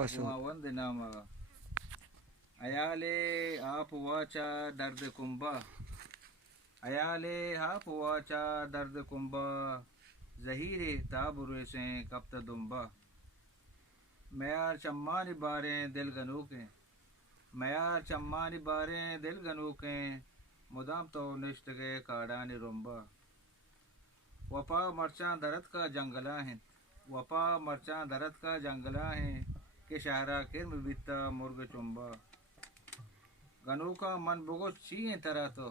पशु वंदनामा अयाले आप वाचा दर्द कुंबा अयाले आप वाचा दर्द कुंबा जहीरे ताबुरे से कप्त दुम्बा मैयार चम्मानी बारे दिल गनूके मैयार चम्मानी बारे दिल गनूके मुदाम तो निश्त के काड़ानी रुम्बा वपा मरचा दरद का जंगला है वपा मरचा दरद का जंगला है कि शहरा किरम बिता मुर्ग चुम्बा गनू का मन बुगो चीए तरह तो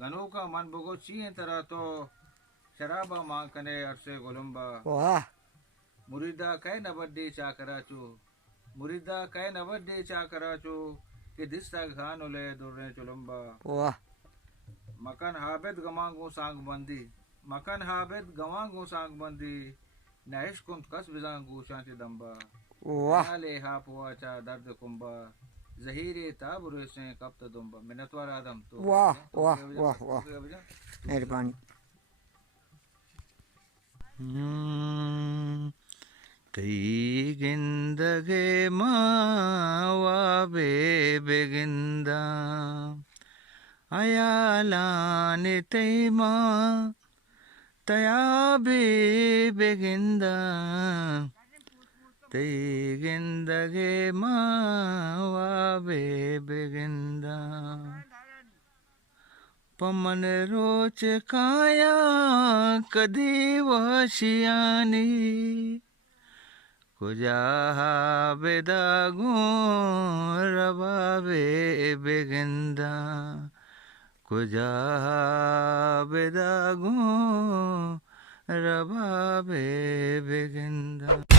गनू का मन बुगो चीए तरह तो शराबा मां कने अरसे गुलुम्बा वाह मुरीदा कह नबड्डी चाकराचू मुरीदा कह नबड्डी चाकराचू कि दिस्ता घानुले दुर्ने चुलुम्बा वाह मकन हाबिद गमांगू सांग बंदी मकन हाबिद गमांगू सांग बंदी नहिश कुंत कस बिजांगू शांति दम्बा वाह ले हा पुआचा दर्द कुंबा जहीरे ताबुरे से कप्त दुम्बा मिन्नतवार आदम तो वाह वाह वाह वाह मेहरबानी तई गिंदगे मावा बेगिंदा अयालाने तई माँ तया बेगिंदा तई गिंदगे मावा बेगिंदा पमन रोच काया कदी वशियानी कुजा बेदागो रबाबे बेगिंदा कुजा बेदागो रबाबे बेगिंदा।